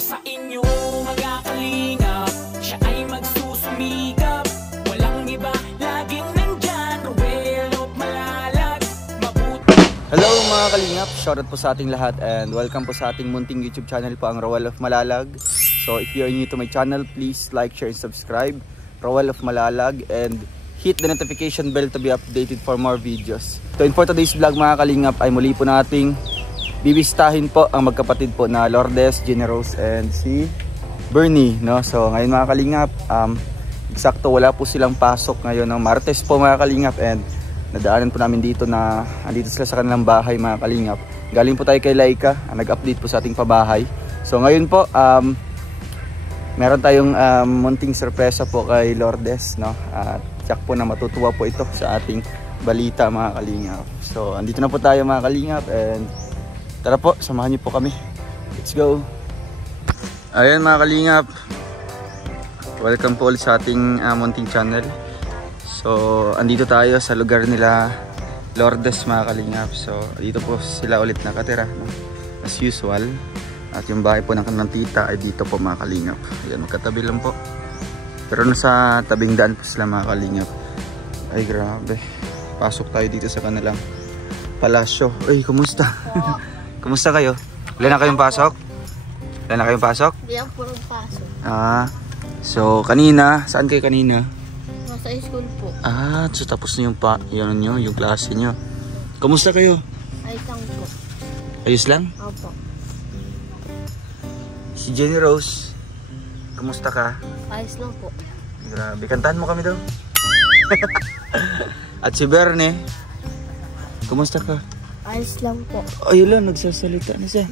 sa inyo mga kalingap, siya ay magsusumikap. Walang iba, laging nandyan, Roel of Malalag. Hello mga kalingap, shoutout po sa ating lahat and welcome po sa ating munting YouTube channel po, ang Roel of Malalag. So if you are new to my channel, please like, share, and subscribe, Roel of Malalag, and hit the notification bell to be updated for more videos. So for today's vlog mga kalingap ay muli po nating bibistahin po ang magkapatid po na Lourdes, Generous, and si Bernie, no? So ngayon mga kalingap, eksakto wala po silang pasok ngayon ng Martes po mga kalingap, and nadaanan po namin dito na andito sila sa kanilang bahay mga kalingap. Galing po tayo kay Laika, nag-update po sa ating pabahay. So ngayon po, meron tayong munting sorpresa po kay Lourdes, no? At tiyak po na matutuwa po ito sa ating balita mga kalingap. So andito na po tayo mga kalingap, and tara po, samahan niyo po kami. Let's go. Ayan mga kalingap, welcome po ulit sa ating munting channel. So andito tayo sa lugar nila Lourdes mga kalingap. So dito po sila ulit nakatira, no? As usual. At yung bahay po ng kanilang tita ay dito po mga kalingap. Ayan, magkatabi lang po. Pero nasa tabing daan po sila mga kalingap. Ay grabe, pasok tayo dito sa kanilang palasyo. Ay, kumusta? Kumusta kayo? Wala na kayong pasok? Wala na kayong pasok? Hindi ako purong pasok. So kanina, saan kayo kanina? Nasa school po. So tapos na yung klase nyo. Kumusta kayo? Ayos lang po. Ayos lang? Opo. Si Jenny Rose, kumusta ka? Ayos lang po. Grabe, kantahan mo kami daw. At si Berne, kumusta ka? Ayos lang po. Ay lang, nagsasalita na siya.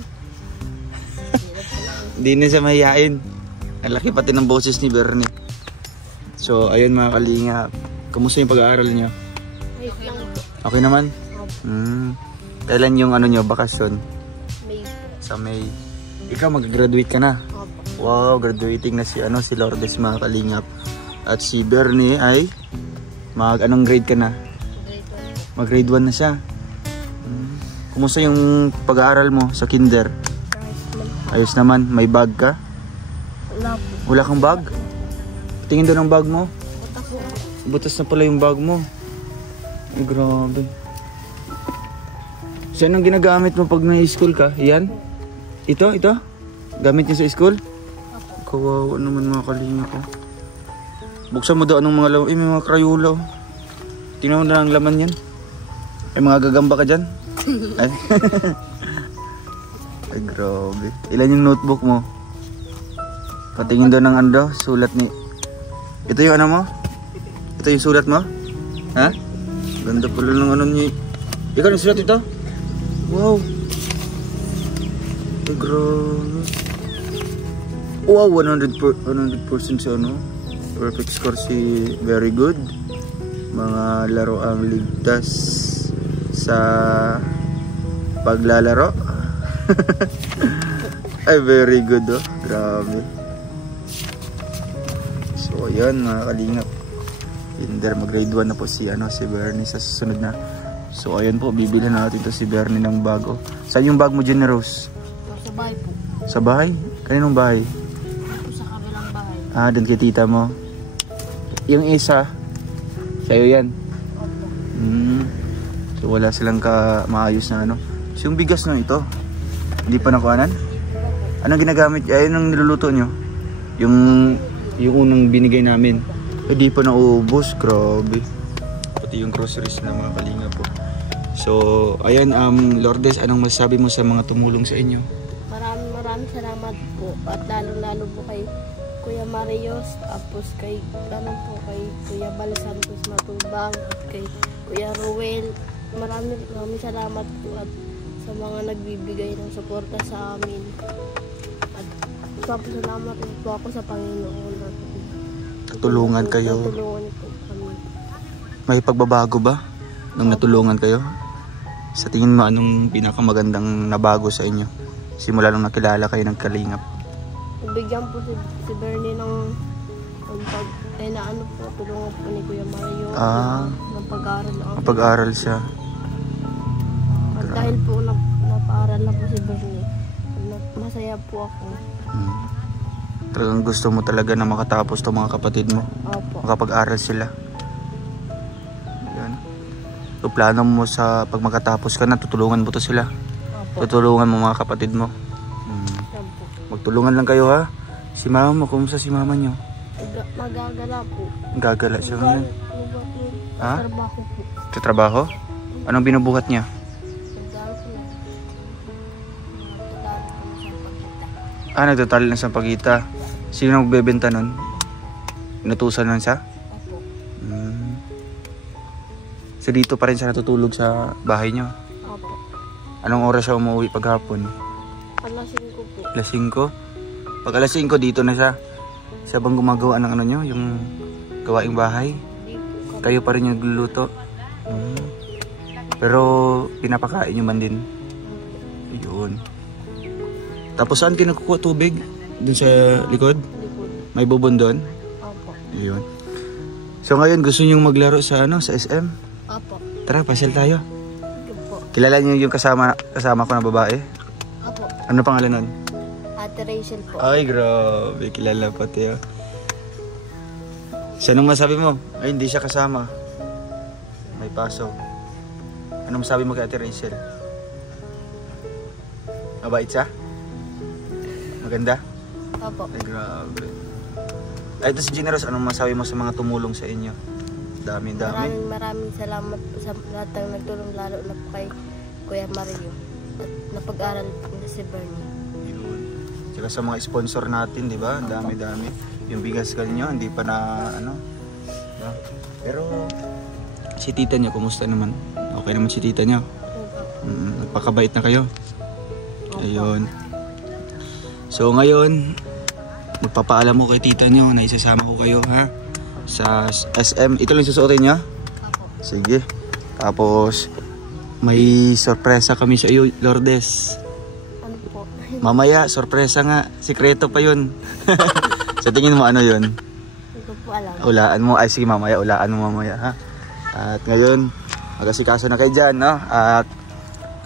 Hindi na siya mahihain. Ang laki pati ng boses ni Berne. So ayun mga kalingap, kumusta yung pag-aaral niyo? Ayos lang po. Okay naman? Opo. Kailan yung nyo, bakasyon? May po. Sa May. Ikaw mag-graduate ka na? Opo. Wow, graduating na si Lourdes mga kalingap. At si Bernie ay anong grade ka na? Grade 1 po. Mag-grade 1 na siya. Kumusta yung pag-aaral mo sa kinder? Ayos lang po. Ayos naman, may bag ka? Wala po. Wala kang bag? Tingin doon ang bag mo. Buta po. Butas na pala yung bag mo. Ay, grabe. So anong ginagamit mo pag may school ka? Yan? Ito? Gamit niya sa school? Kawawa naman mga kalingap ko. Buksan mo daw anong mga laman. May mga Crayola. Tingnan mo na ang laman yan. May mga gagamba ka dyan. Ay. Ay grabe. Ilan yung notebook mo? Patingin daw ng sulat ni... Ito yung mo? Ito yung sulat mo? Ha? Ganda pala ng niya. Ikaw nagsulat ito? Wow. Ay grabe. Wow, 100% si perfect score si very good. Mga laro ang ligtas sa paglalaro. Ay very good grabe. So ayan mga kalingap, kinder, mag-grade 1 na po si Bernie sa susunod na. So ayan po, bibilhan natin to si Bernie ng bago. Saan yung bag mo, Jenny Rose? Sa bahay po. Sa bahay? Kaninong bahay? Ito sa kabilang bahay. Doon kay tita mo. Yung isa, sa'yo yan. Opo. So wala silang maayos na So yung bigas ito, hindi pa nakuhanan? Anong ginagamit? Ayun ang niluluto nyo? Yung unang binigay namin. Hindi pa naubos, grabe. Pati yung groceries na mga kalinga po. So ayan, Lourdes, anong masasabi mo sa mga tumulong sa inyo? Maraming salamat po. At lalo po kay Kuya Marios, tapos kay Kuya Bal Santos Matubang, at kay Kuya Roel. Maraming salamat po at sa mga nagbibigay ng suporta sa amin. At salamat po ako sa Panginoon. Tutulungan kayo. Tutulungan po kami. May pagbabago ba nung natulungan kayo? Sa tingin mo, anong pinakamagandang nabago sa inyo simula nung nakilala kayo ng kalingap? Bigyan po si Bernie ng tulungan po ni Kuya Mario ng pag-aaral. Pag-aaral siya. At dahil po napaaral na po si Bernie, masaya po ako. Talagang gusto mo talaga na makatapos to mga kapatid mo. Opo. Makapag-aral sila. Yan. So plano mo sa pag makatapos ka na, tutulungan mo to sila. Opo. Tutulungan mo mga kapatid mo. Yan po. Magtulungan lang kayo ha. Si mama mo, kumusta si mama nyo? Magagala po. Gagala siya ngayon. Ha? Trabaho po. Sa trabaho? Anong binubuhat niya? Nagtatali ng sampagita. Sino magbebenta nun? Inutusan nun siya? Opo. So dito pa rin siya natutulog sa bahay niyo? Opo. Anong oras siya umuwi paghapon? Alas 5 po. Alas 5? Pag alas 5 dito na siya. Siya bang gumagawa ng ano nyo? Yung gawaing bahay? Hindi po. Kayo pa rin yung nagluluto? Pero pinapakain nyo man din? Yun. Tapos saan kayo nakukuha tubig? Doon sa likod? Likod. May bubon doon? Opo. Yun. So ngayon gusto nyo maglaro sa ano? Sa SM? Opo. Tara, pasyal tayo. Sige po. Kilala nyo yung kasama ko na babae? Opo. Ano pangalan nun? Ate Rachel po. Ay, grabe. Kilala pati ah. Siya, anong masabi mo? Ay, hindi siya kasama. May pasok. Anong masabi mo kay Ate Rachel? Mabait siya? Maganda? Opo. Ay, grabe. Ay, ito si Generous. Anong masabi mo sa mga tumulong sa inyo? Dami. Maraming salamat po sa lahat ng nagtulong, lalo na po kay Kuya Mario. At napag-aral po na si Bernie. Yun. Tsaka sa mga sponsor natin, di ba? Dami. Yung bigas kanyo, hindi pa na ano. Diba? Pero si tita niyo, kumusta naman? Okay naman si tita niyo? Nagpakabait na kayo? Ayun. So ngayon, magpapaalam mo kay tita niyo na isasama ko kayo ha? Sa SM. Ito lang susuotin niyo? Sige. Tapos may sorpresa kami sa iyo, Lourdes. Ano po? Mamaya, sorpresa nga. Sikreto pa yun. Sa tingin mo ano yun? Hindi ko po alam. Ulaan mo. Ay sige mamaya, ulaan mo mamaya ha. At ngayon, mag-asikaso na kayo dyan, no? At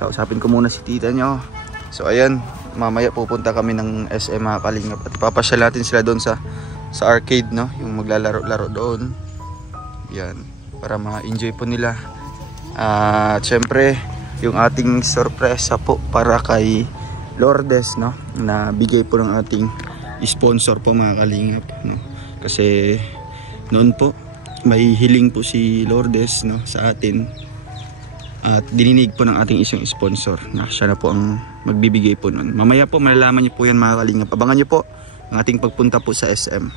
kausapin ko muna si tita nyo. So ayan, mamaya pupunta kami ng SM mga kalingap. At ipapasyal natin sila doon sa arcade, no? Yung maglalaro-laro doon. Yan, para ma-enjoy po nila. At syempre, yung ating sorpresa po para kay Lourdes, no? Na bigay po ng ating sponsor po mga kalingap, no? Kasi noon po may hiling po si Lourdes, no, sa atin at dininig po ng ating isang sponsor na siya na po ang magbibigay po noon. Mamaya po malalaman niyo po yan mga kalingap. Abangan niyo po ang ating pagpunta po sa SM.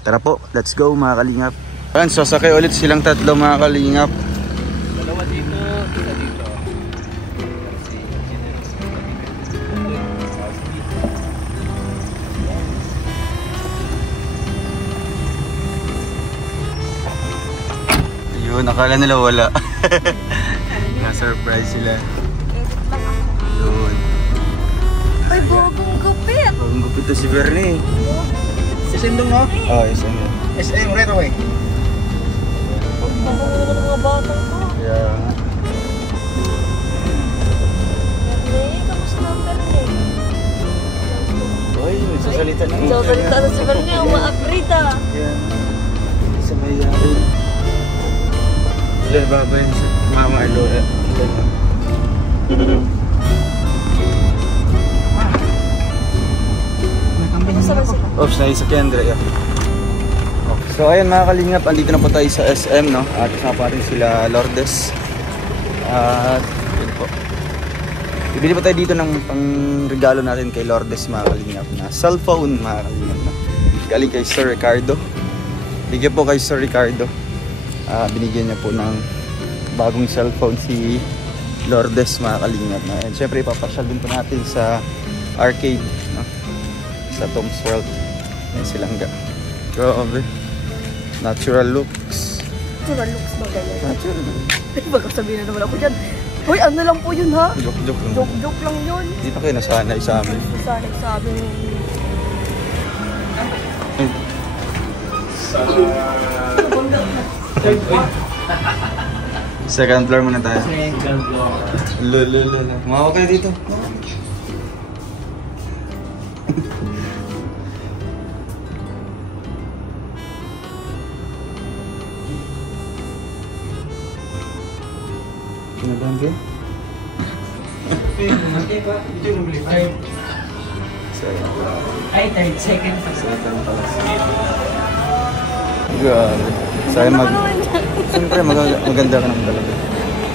Tara po, let's go mga kalingap. Ayan, sasakay ulit silang tatlo mga kalingap. Dalawa dito, isa dito. Nakala nila wala. Na-surprise sila. Yun. Ay, bagong gupit! Ang gupit to si Bernie. SM doon mo? Oh, SM. SM right away. Bagong ng mga batang ko. Yeah. Bernie, kamusta na Bernie? Oy, nagsasalita na. Nagsasalita na si Bernie, umaabrita. Yeah. Sa mayari. Ilan ba ba yun sa mama ay lola? Oops, naisakyan Andrea. Okay. So ayun mga kalingap, andito na po tayo sa SM, no? At kasama rin sila Lourdes. At yun po. Bibili pa tayo dito ng pang regalo natin kay Lourdes mga kalingap na cellphone mga kalingap na. Galing kay Sir Ricardo. Bigyan po kay Sir Ricardo. Binigyan niya po ng bagong cellphone si Lourdes mga kalingap na. And syempre ipapasyal din po natin sa arcade, no? Sa Tom's World. Yan silangga. Grabe. Natural looks. Natural looks ba ganyan? Natural. Baka sabihin na naman ako dyan. Hoy, ano lang po yun ha? Joke lang. Joke lang yun. Hindi pa kayo nasanay sa amin. Nasanay sa amin. Second floor muna tayo. Second floor. Lolo. Kumawa kayo dito. Nagangge? Ay, third, second pa. Second pala. Grabe. Sa'yo siyempre maganda ka naman talaga.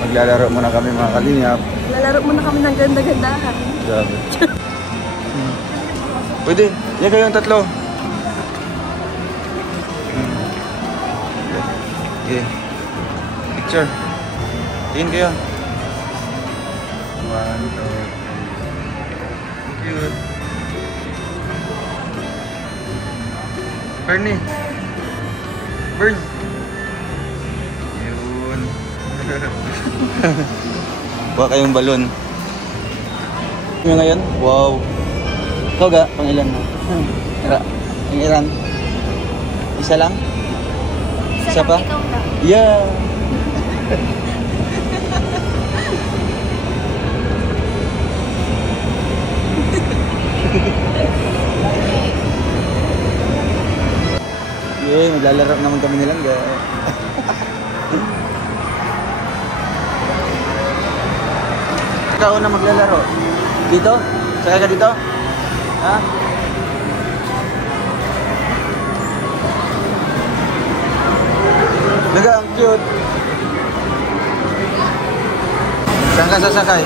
Maglalaro muna kami mga kalingap. Lalaro muna kami ng ganda-gandahan. Grabe. Pwede. Yan kayong tatlo. Okay. Picture. Tingin kayo. 1, 2, 3. Cute. Bernie. Burn. Yun. Buka kayong balon. Yung ngayon? Wow. Ikaw ga? Pang ilan na? Pang ilan? Isa lang? Isa pa? Yeah. Yeah, maglalaro naman kami nilang ga. Ikaw na maglalaro. Dito? Sakay ka dito? Ha? Naga, ang cute. Saan ka sasakay?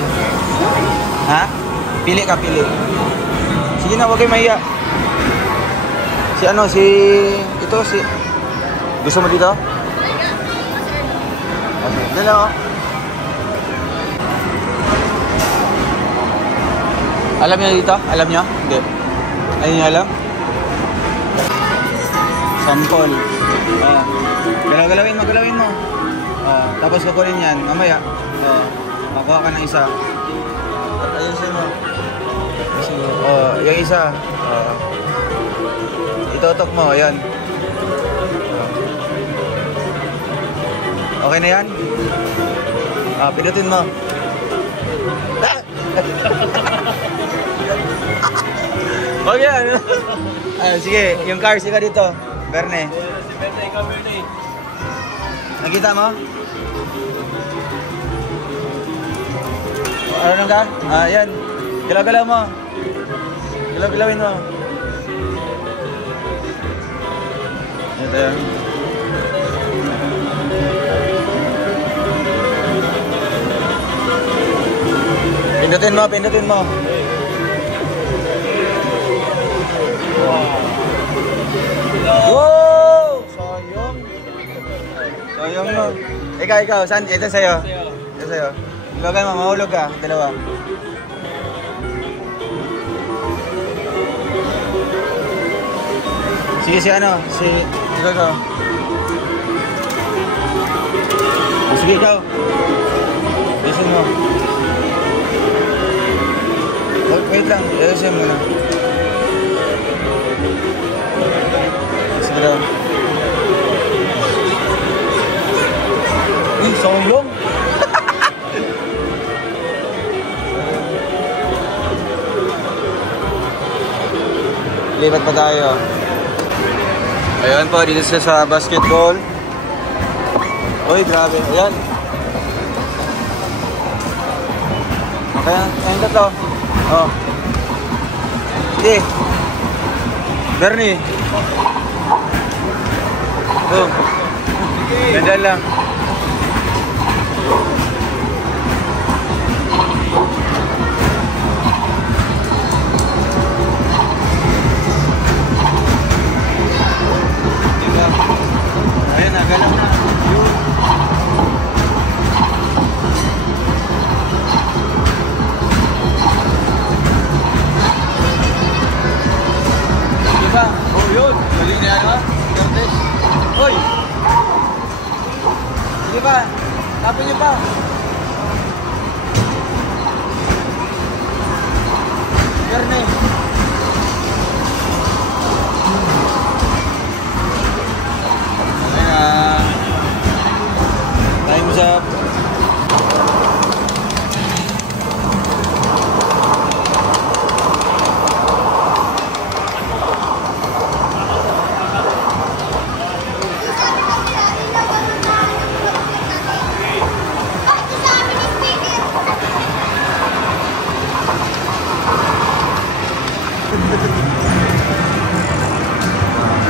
Ha? Pili ka, pili. Sige na, huwag kayo mahiya. Si ano, si... Ito, si... Gusto mo dito? Okay, dala oh. Alam niyo dito? Alam niyo? Hindi. Ayun niyo alam? Sampol. Galawin mo. Tapos kukunin yan. Mamaya. Makuha ka ng isa. Ayusin mo. Yung isa. Itutok mo. Ayan. Okay na yan? Pinutin mo. Okay, ano? Sige, yung car, sila dito. Berne. Berne. Nakita mo? Ano ka? Yan. Galaw-galaw mo. Galaw-galawin mo. Ito yan. Pindutin mo. Wow! Sayang mo. Ikaw. Saan? Ito sa'yo. Ikaw kayo, mahulog ka. Dalawa. Sige, ikaw. Sige, ikaw. Bisin mo. Wait lang. Ayusin mo na. Sige daw. Uy, sayang. Lipat pa tayo. Ayan po, dito sa basketball. Uy, grabe. Ayan. Okay, ayun tatlo. Oh. Sige. Bernie. Oh. Ganda lang. Ayan na, galaw na. Yun. Diba? Oh, yun. Galing na yan, ha? Cortez. Hoy! Sige pa. Tapin niyo pa. Garne. Time's up.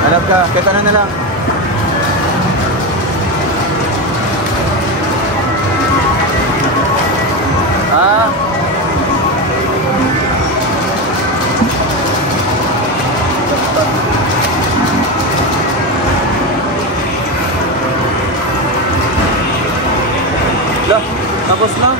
Hanap ka, kahit ano na lang. Ah. Lah, tapos na.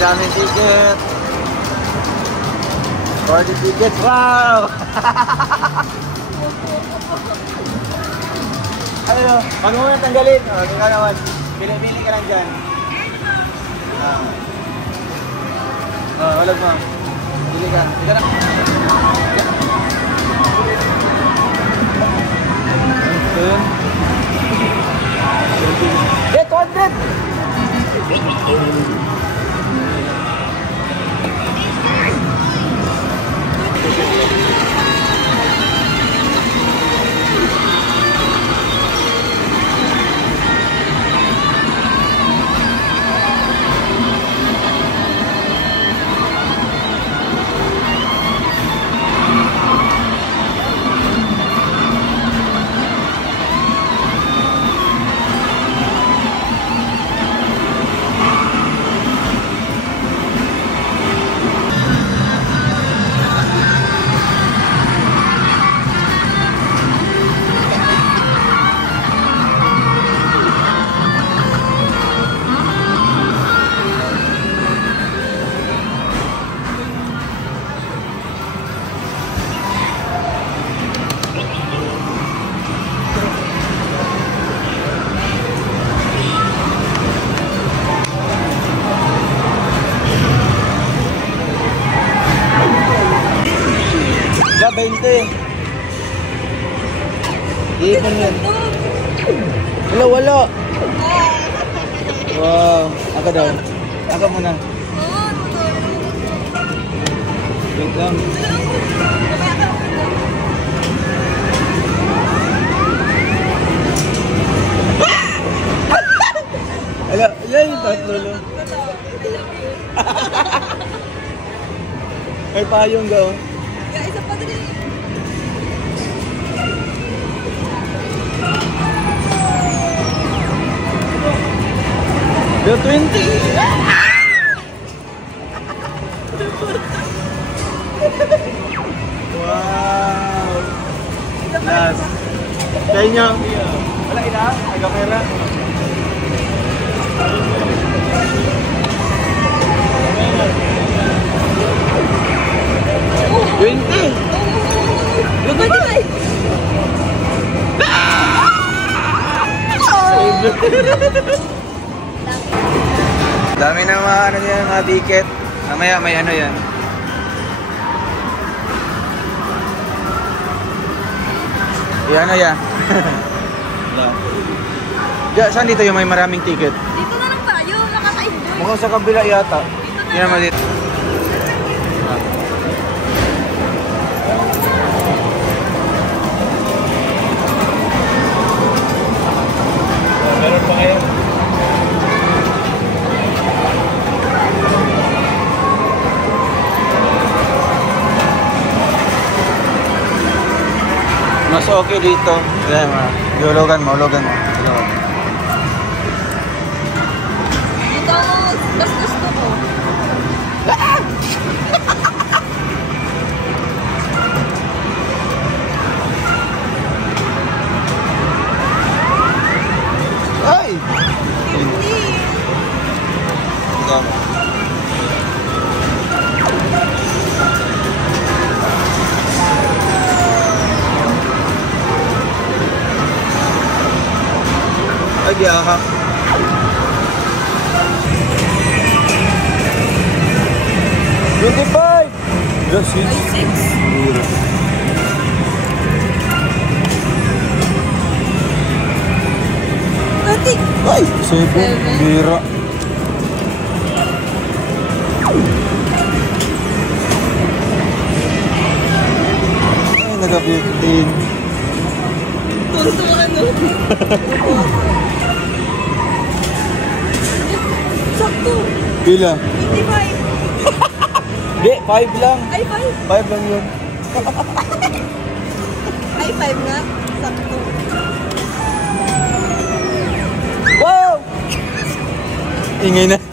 Daming ticket. 40 tickets. Wow! Ano? Pag mo na tanggalin. Tingnan naman. Pili-pili ka lang dyan. Walag mo. Pili ka. Tingnan na. Eh, 200! Ya, 20. Ipon yun. Wala. Wow. Ako daw. Ako muna. Wait lang. Ala, yan yung tatlo lang. May payong daw. Isa pa din. The 20. Wow. Last. Sa inyo. Wala ina. Ay kamera. Dami na mga ano yan, mga ticket. Mamaya may ano yan. Yan ano yan. Saan dito yung may maraming ticket? Dito na lang tayo, nakaka-enjoy. Mukhang sa kabila yata. Yan naman dito. Meron pa kayo? Mas okay dito. Kaya maulugan mo. Dito, mas gusto ko. Ay! Hindi. Ay, aha. $25! Yes, Ay, 6. Ay, 7. Bira. Ay, naka-15. Punto ano. Sakto. Pila? 25. Hindi, 5 lang. Ay, 5. 5 lang yun. Ay, 5 nga. Sakto. Wow! Ingay na. $15.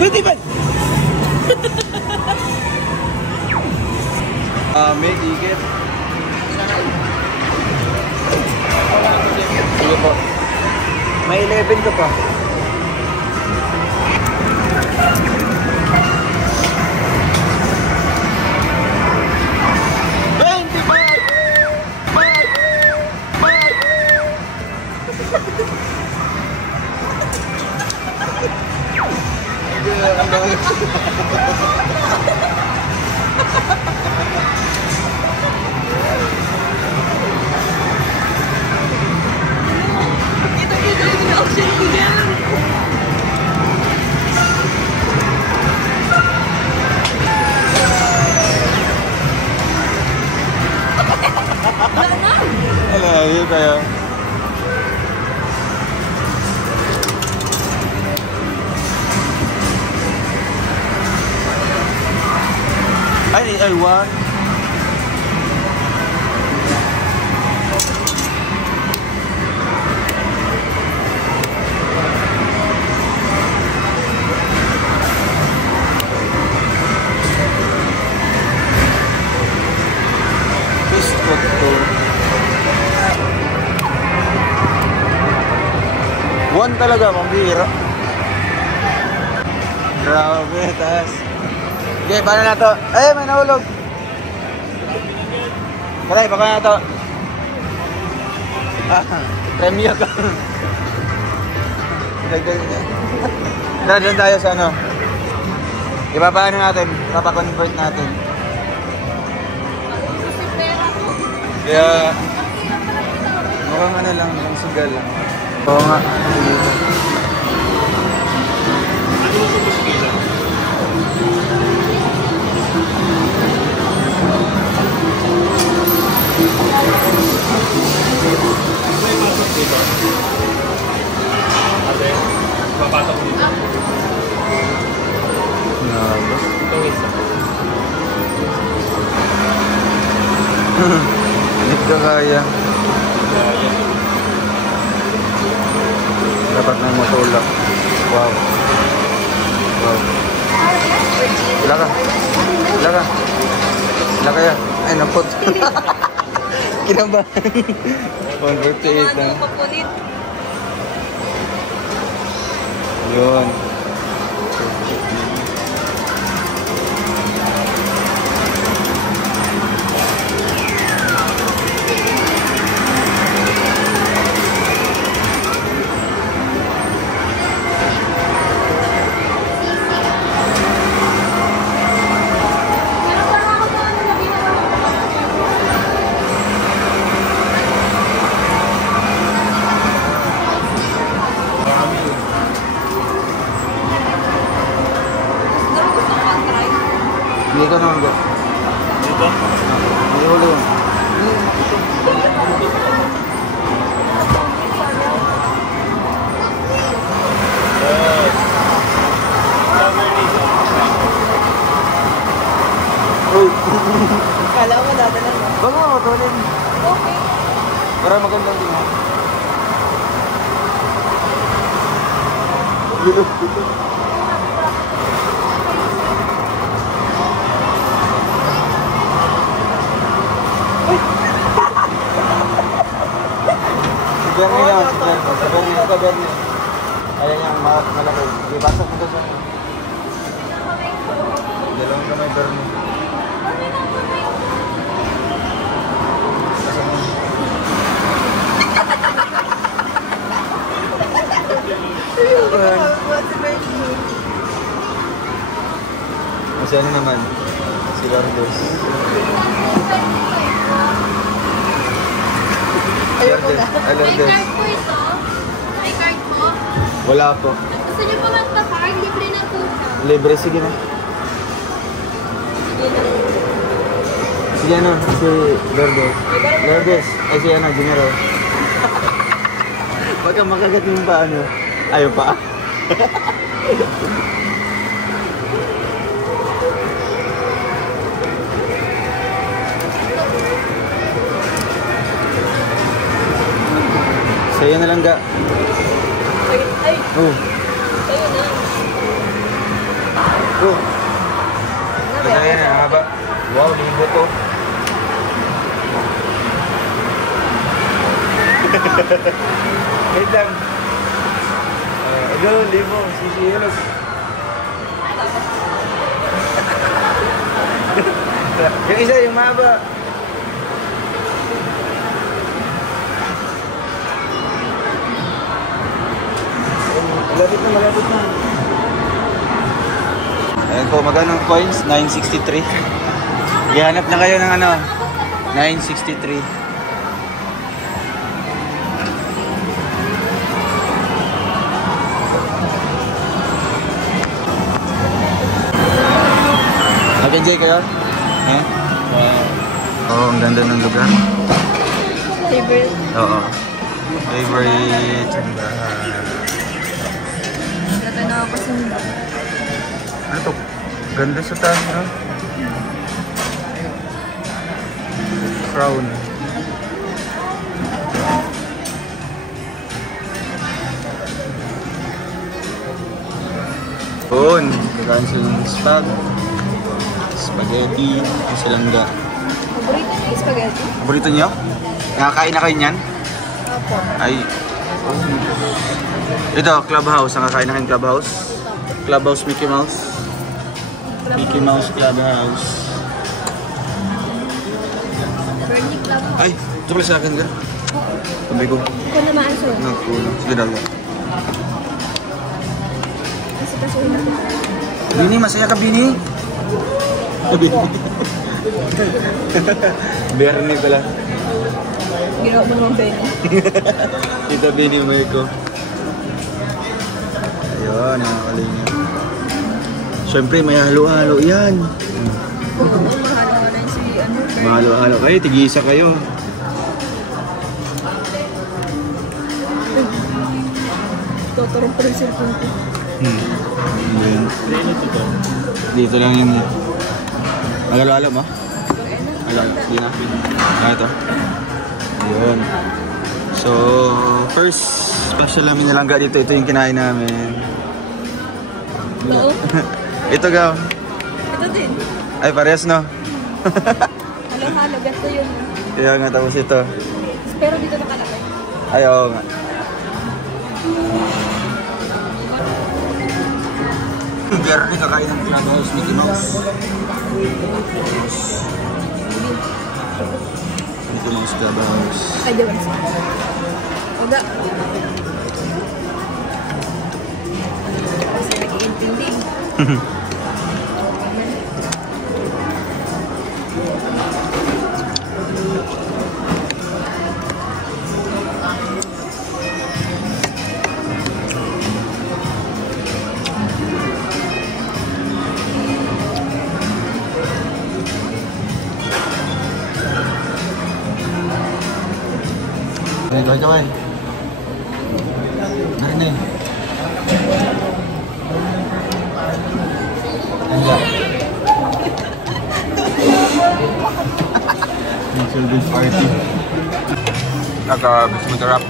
25. May ticket. Sige po. May 11 ka pa. Kita-kita yung auction ko yan. Wala na. Wala, yun kaya. Ay, one. Gusto to. One talaga, pambira. Grabe, taas. Okay, paano na to? Ay, may nahulog. Paray, baka na to. Premyo ka. Dadaan tayo sa ano. Ipapaano natin, papakonvert natin. Kaya, mukhang ano lang, ang sugal lang. Oo nga. Ate, papasok dito. Nabas. Itong isa. Hindi ka kaya. Dapat may matulak. Wow. Wow. Wala ka. Wala ka. Wala kaya. Ay, napot. Kinabahan. 158 na. Papunit. Yun. Dito naman ba? Dito? Hindi ko lang. Uy! Kala mo dadala mo. Bago ako tulin. Okay. Para magandang din. Si Bernie yan, si Bernie. Ayan yung malaki. Ibasok mo doon sa ano. Dalawang kamay Bernie. ano naman? Si Lourdes. Ayoko na. Lourdes. May card po ito. May card po. Wala po. Gusto niyo po magpa-card? Libre na po siya. Libre, sige na. Sige ano, si Lourdes. Lourdes, ay si ano, General. Pagka makagat yung pa ano. Ayaw pa. Sa'yo na lang ga. Ay, Oh. sa'yo na. Oh. Kaya na, haba. Wow, libo to. Wait lang. Go, libo. Sisihilog. Yung isa, yung mahaba. Malapit na, malapit na. Ayan po, magkano ang coins? 963. Ihanap na kayo ng ano? 963. Nag-enjoy kayo? Eh? Oo, ang ganda ng lugar. Favorite. Oo. Favorite. Ganda na ako sa mundo. Ano to? Ganda sa taas, no? Crown. Doon. Kakain sila ng spaghetti. Salangga. Paborito niyo yung spaghetti? Paborito niyo? Nakakain na kayo niyan? Opo. Ay. Ito, Clubhouse. Nakakain na kayong Clubhouse? Clubhouse Mickey Mouse. Mickey Mouse Clubhouse. Bernie Club. Ay, ito pala sa akin ka. Sabi ko. Ikaw naman sa'yo. Nagkulang. Sige daw. Kasi kasuhin ako. Bini, masaya ka, Bini. Bini. Bernie pala. Ginawa mo naman Benny. Tita Bini, may ko. Ayun, nakakalinga. Siyempre, may halo-halo yan. Oo, mahal ka rin si ano. Mahalo-halo kayo, tig-isa kayo. Totorong pa rin sa punto. Ayan. Dito lang yung... Halo-halo mo? Halo-halo. Hindi na. Ah, ito. Ayun. So, first special namin nilangga dito. Ito yung kinain namin. Oo. Ito, Gaw. Ito din. Ay, parehas, no? Halo-halo, gato yun. Kaya nga, tapos ito. Pero dito nakalagay. Ay, oo nga. Bernie, kakain ng Clubhouse Mickey Mouse. Mickey Mouse Clubhouse. Ay, diwan siya. Oga. Kasi nag-iintindi. Kawan-kawan. Bernie. Enggak. Children's party. Bisa masarap.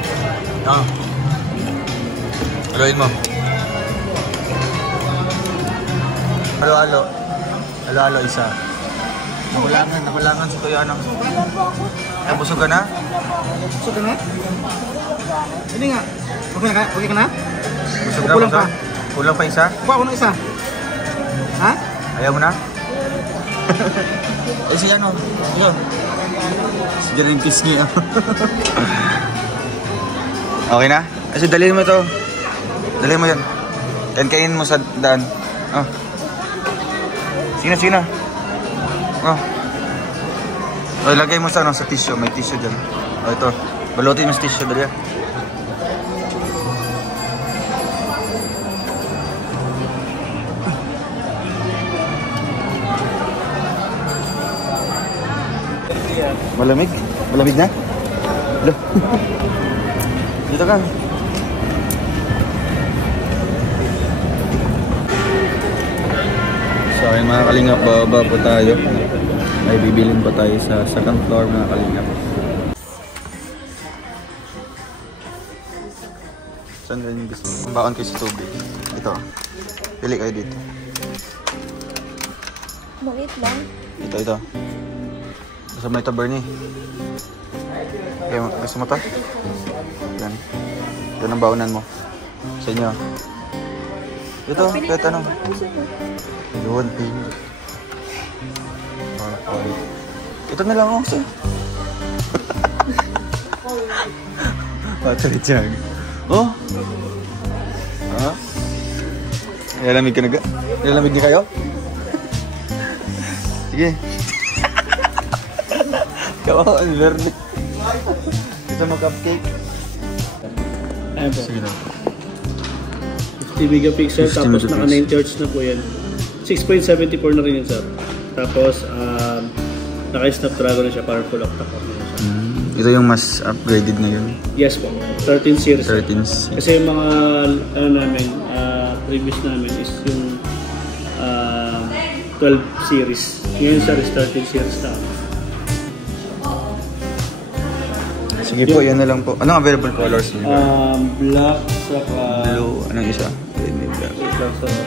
Ah. Haluin mo. Halo-halo. Halo-halo isa. Nakulangan si Kuya Anang. Ay, busog ka na? Busog ka na? Hindi nga. Okay ka na? Busog na, Kulang pa. Kulang pa isa? Kuha ko ng isa. Ha? Ayaw mo na? Eh si ano? Ano? Si Janine Pisngi. Okay na? Kasi dalhin mo to. Dalhin mo yan. Kainin mo sa daan. Oh. Sige na. Oh. O, ilagay mo sa, ano, sa tissue. May tissue dyan. O, ito. Balutin mo sa tissue. Dali. Malamig? Malamig na? Hello? Dito ka. So ayun mga kalingap, bababa po tayo. May bibilin pa tayo sa second floor mga kalingap. Saan rin yung gusto mo? Baon kayo sa tubig. Ito. Pili kayo dito. Maliit lang. Ito. Gusto mo ito, Bernie? Okay, gusto mo ito? Yan. Yan ang baonan mo. Sa inyo. Ito, kahit ano. Yun, pink. Ito na lang ako sa'yo. Battery jug. Oh! Ha? Nilalamig ka na ga? Nilalamig niya kayo? Sige. Kawawan, Bernie. Gusto mo cupcake? Ayan po. Sige lang. 50 megapixel, 50 tapos naka megapixel. 9 hertz na po yan. 6.74 na rin yun, sir. Tapos, naka-Snapdragon na siya para full octa po. Ito yung mas upgraded na yun. Yes po, 13 series. 13C. Kasi yung mga, ano namin, previous namin is yung 12 series. Ngayon, sir, is 13 series na. Sige po, yan na lang po. Anong available colors niyo? Black, saka... Blue, anong isa? Black, saka...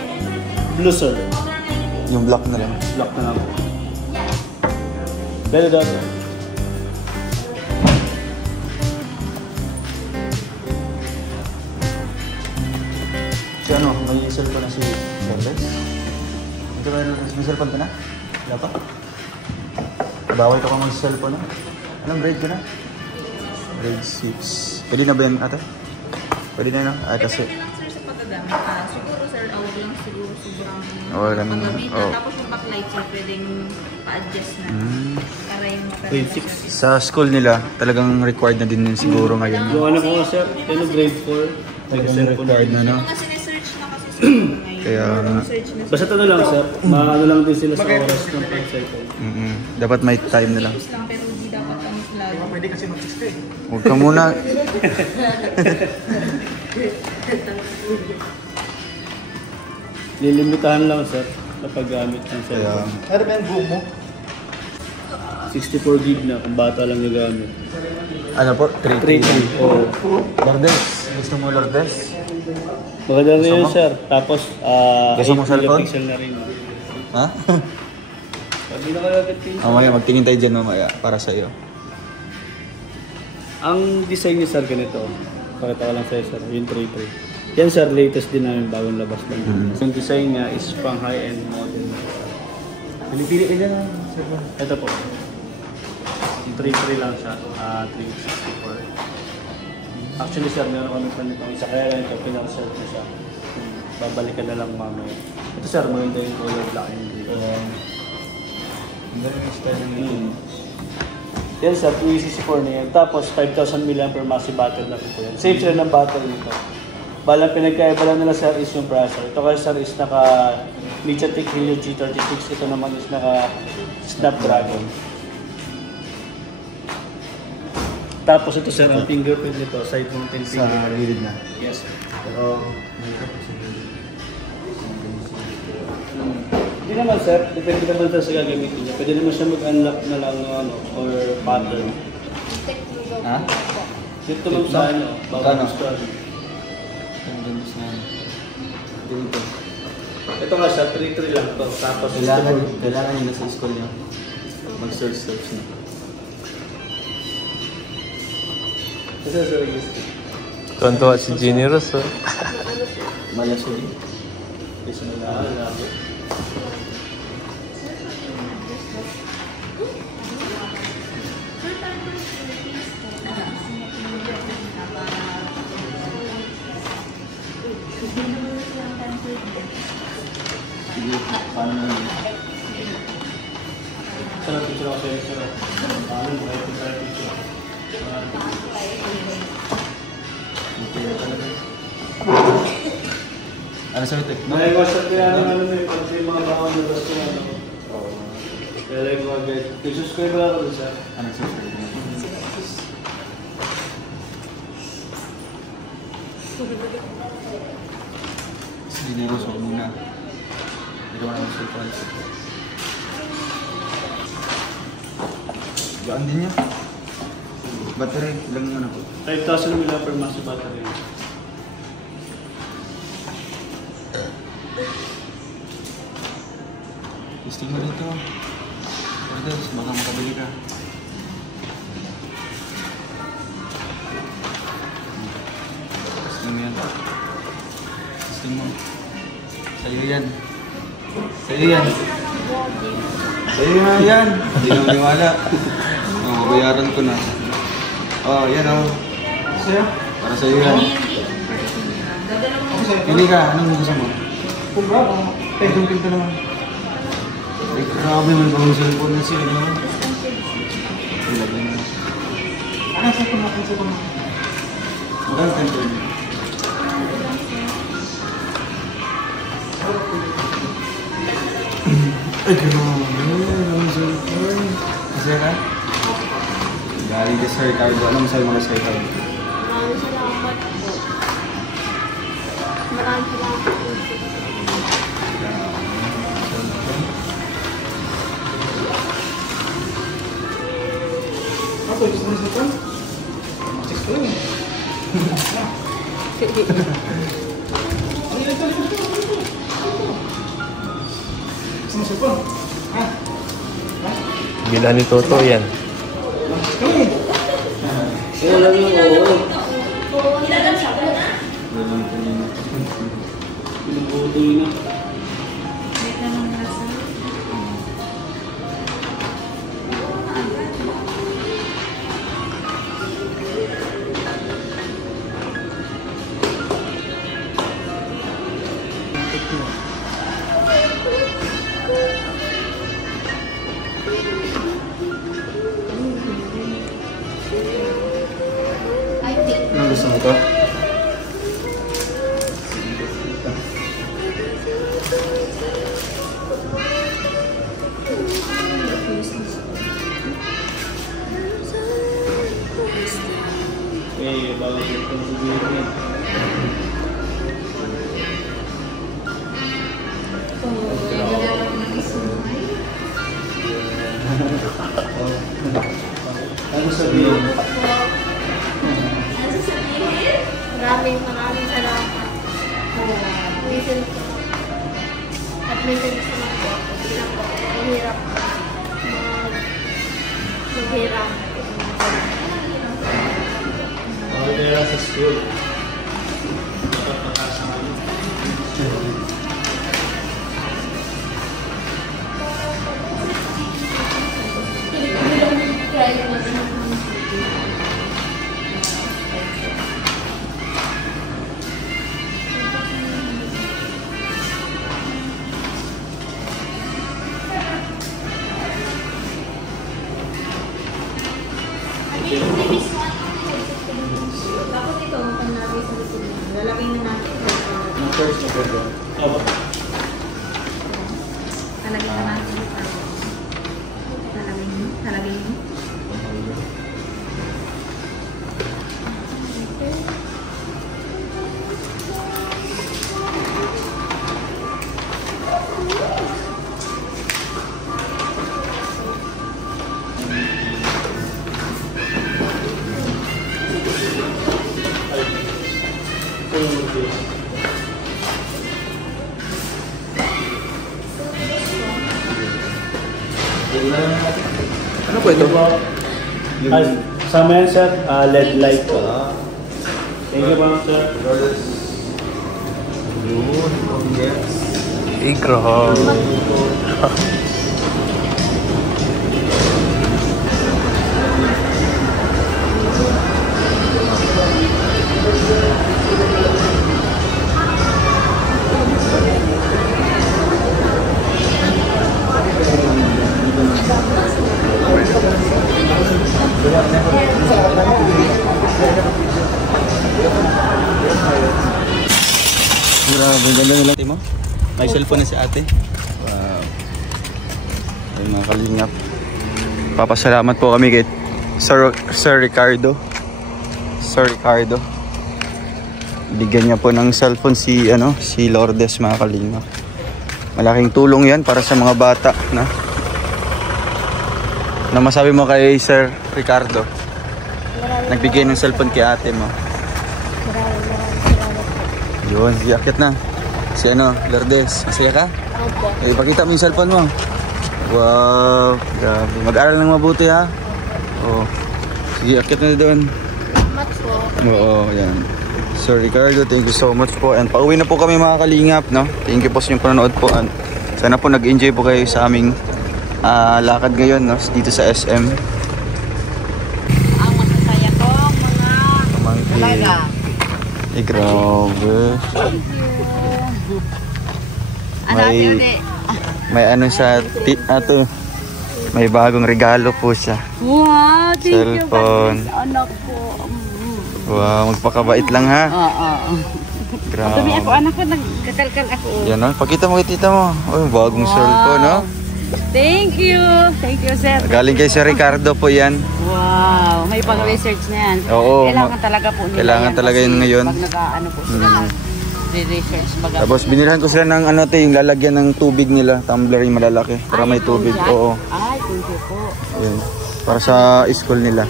Blue, sir. Yung black na lang. Black na lang. Better daw, sir. Si ano, may cellphone na si Charles? Ito may cellphone ka na? Wala pa? Bawal ka pa mag-cellphone na? Anong grade ka na? Grade 6. Pwede na ba yan ate? Pwede na yun? Kasi... Depende lang sir sa pagkagamit. Siguro sir, awag lang siguro sobrang Wala naman. paggamit. Oh. Tapos yung backlight sir, pwedeng pa-adjust na. Para yung Grade 6. Sa school nila, talagang required na din yun siguro ngayon. Yung anak ko, sir, ano, grade 4. Talagang required na, no? Mga sinesearch na kasi sir ngayon. Kaya... Search na Basta ano lang, sir. Maano lang din sila sa oras ng pag-cycle. Dapat may time na lang. Use lang pero hindi dapat ang lalo. Pwede kasi mag-60. Huwag ka muna. Lilimitahan lang, sir, na paggamit ng Kaya... cellphone. Ano ba yung buhok mo? 64 gig na kung bata lang gagamit. Ano po? 3.3. Oo. Lourdes. Gusto mo Lourdes? Maganda na Gusto yun, mo? sir. Tapos, Gusto mo 8 cellphone? megapixel na rin. Ha? Pwede na kalagad din, sir. Mamaya, magtingin tayo dyan mamaya para sa iyo. Ang design niya, sir, ganito. Pakita ko lang sa'yo, sir. Yung 3.3. Yan, sir, latest din namin bagong labas lang. Yung design niya is pang high-end model. Pili-pili ka dyan. Ito po. Yung 3.3 lang siya. 364. Actually, sir, meron kami pa nitong isa. Kaya lang ito, pinarasert na siya. Babalikan na lang mamaya. Ito, sir, maganda yung color black and green. Ang galing yung style ng ito. Yan, sir, 264 na yan. Tapos, 5,000 mAh massive battery na po yan. Safe sir ng battery nito. Balang pinagkaiba lang nila, sir, is yung processor. Ito kasi, sir, is naka MediaTek Helio G36. Ito naman is naka Snapdragon. Tapos ito, sir, ang fingerprint nito, side mounted Sa fingerprint. gilid na. Yes, sir. Pero... Hindi naman, sir. Depende naman sa gagamitin niya. Pwede naman siya mag-unlock na lang ano, or pattern. Ha? Dito lang sa ano, Magkano? scroll. Ang ganda sa... Dito. Ito nga siya, 3.3 lang to. Tapos Kailangan nila sa school niya. Mag-search na. Ito sir, yes. Tuwan-tuwa si Jenny Ross, oh. Maya Suli. Kasi nag-aalala. Sige, paano na yun? Ito na picture ako sa'yo, sir. Right picture. Ano sa'yo, Tek? May WhatsApp kaya naman kasi yung mga bawang na gusto na ano. Kaya like mga guys, subscribe lang ako sir. Ano sa'yo? Sige, Neros, huwag muna. Hindi ka naman surprise. Gaan din niya. Battery, ilang ano po? 5,000 mAh per mass battery. Testing mo dito. Brothers, baka makabili ka. Testing mo yan. Testing mo. Sa'yo yan. Sa'yo yan. Sa'yo nga yan. Hindi na maniwala. Oh, babayaran ko na. Oh, yan oh. Sa'yo? Para sa'yo yan. Pili ka. Anong gusto mo? Kumbra, pinto naman. Ay, grabe man bang cellphone na siya, no? Ilagay mo. Akin sa kuma. Magkano temper niya? Ay, grabe. Ang cellphone. Kasi ka? Gali ka, Sir Ricardo. Anong sa'yo mga Sir Ricardo? Maraming salamat po. Maraming salamat po. Ako, gusto mo sa ito? Check ko lang eh. Gusto mo sa ito? Ha? Bila ni Toto yan. Pinubuti na. Anong gusto mo ito? Eh, bago siya itong sabihin. Ano sabihin? Maraming salamat. Minsan po. At minsan gusto lang po. Hindi lang po. Mahirap maghirap. Pagkakaya sa school. Pagkakasa kami. Tapos ito, kung nalagay sa likod na, lalagay na natin. Ang first na pwede. Opo. Lalagay na natin. Lalagay mo. Ano po ito? Ay, sama yan sir, LED light po. Thank you po sir. Yun. Yes. Ikro. Ang ganda nila. Mo? May cellphone na si ate. Wow. Ay mga kalingap. Papasalamat po kami kay Sir Ricardo. Sir Ricardo. Bigyan niya po ng cellphone si Lourdes mga kalingap. Malaking tulong 'yan para sa mga bata, na. Ano masabi mo kay Sir Ricardo? Nagbigay ng cellphone kay ate mo. Maraming salamat po. Yun, akit na. Si Lourdes, masaya ka? Opo. Ipakita mo yung cellphone mo. Wow, grabe. Mag-aral ng mabuti ha. Oo. Sige, akit na doon. Salamat po. Oo, yan. Sir Ricardo, thank you so much po. And pauwi na po kami mga kalingap, no? Thank you po sa inyong panonood po. And sana po nag-enjoy po kayo sa aming lakad ngayon, no? Dito sa SM. Ang masasaya ko, mga Pamangkin. Grabe. May sa may bagong regalo po siya. Wow, thank Cellphone. you. Anak po. Wow, magpakabait lang ha. Oo. Grabe. Dumi ako, anak ko, nagkakalkal ako. Yan o, pakita mo kay tita mo. Oh, bagong cellphone, no? Thank you. Thank you, sir. Galing kay Sir Ricardo po yan. Wow, may pang-research na yan. Oo. Kailangan talaga po nila Kailangan yan talaga kasi yun ngayon. Pag nag-ano po sila nag-research baga. Tapos binilhan ko sila ng yung lalagyan ng tubig nila. Tumbler yung malalaki. Para may tubig. Oo. Ay, thank you po. Ayun. Para sa school nila.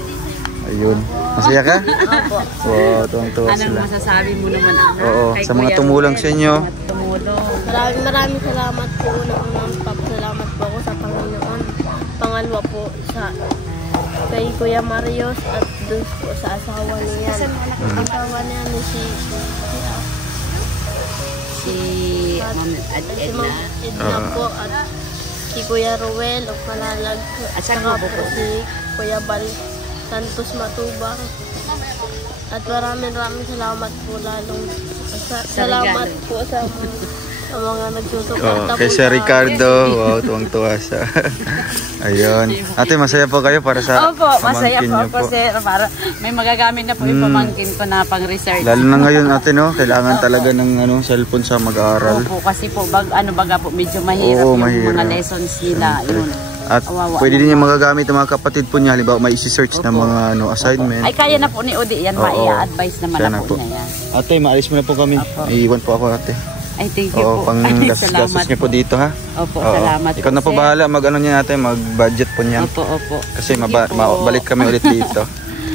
Ayun. Masaya ka? Opo. Wow, tuwang-tuwa Anong sila. masasabi mo naman, anak? Oo, Kay sa mga Kuya tumulong Ruel, sa inyo. sa mga tumulong. Maraming salamat po. Unang papasalamat po ako sa Panginoon. Pangalawa po kay Kuya Marios at dun po sa asawa niya. Asawa niya ni si Ma'am Edna. Edna po at si Kuya Ruel of Malalag at saka po si Kuya Bal Santos Matubang. At maraming salamat po lalong salamat po sa mga nagsusuporta po. Kay Sir Ricardo, wow, tuwang-tuwa siya. Ayun. Ate, masaya po kayo para sa Opo, masaya pamangkin po niyo ako, sir. Para may magagamit na po yung pamangkin ko na pang-research. Lalo na ngayon, ate, no? Kailangan talaga ng cellphone sa mag-aaral. Opo, kasi po, baga po, medyo mahirap Oo, yung mahirap. mga lessons nila. Yun. At pwede din yung magagamit ng mga kapatid po niya. Halimbawa, may isi-search na mga assignment. Ay, kaya na po ni Odi yan. Oo. Maia-advise naman Kaya na na po po. niya yan. Ate, maalis mo na po kami. Iiwan po ako, ate. Ay, thank you Oo, po. pang Ay, gastos niyo po dito, ha? Opo, Oo. salamat Ikaw na po sir. bahala niya natin, mag-budget po niyan. Opo. Kasi Thank you po. balik kami ulit dito.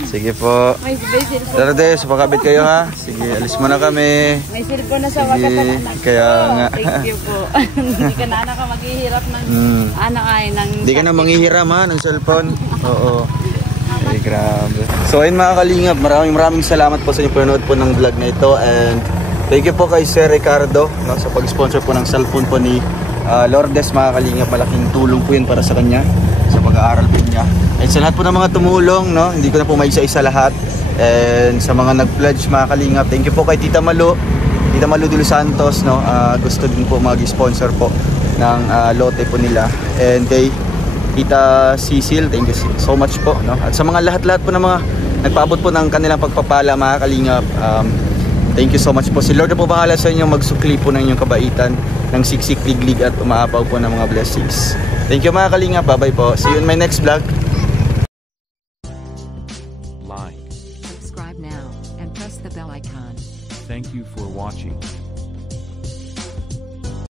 Sige po. May cellphone po. Lourdes, pakabit kayo ha. Sige, alis muna kami. May cellphone na sa Sige, wakas ng anak ko. kaya nga. Thank you po. Hindi ka na anak ka maghihirap ng ng Hindi ka na manghihiram ha ng cellphone. Oo. Ay, grabe. So ayun mga kalingap, maraming salamat po sa inyong panonood po ng vlog na ito. And thank you po kay Sir Ricardo, no, sa pag-sponsor po ng cellphone po ni Lourdes mga kalingap. Malaking tulong po yun para sa kanya, sa pag-aaral po niya. And sa lahat po ng mga tumulong, no, hindi ko na po maisa-isa lahat. And sa mga nag-pledge mga kalingap, thank you po kay Tita Malu de Los Santos, no, gusto din po mag-sponsor po ng lote po nila. And kay Tita Cecil, thank you so much po, no. At sa mga lahat po ng mga nagpaabot po ng kanilang pagpapala mga kalingap, thank you so much po. Si Lord na po bahala sa inyo, magsukli po ng inyong kabaitan, ng siksik, liglig at umaapaw po ng mga blessings. Thank you mga kalingap, bye bye po. See you in my next vlog. Like, Subscribe now and press the bell icon. thank you for watching.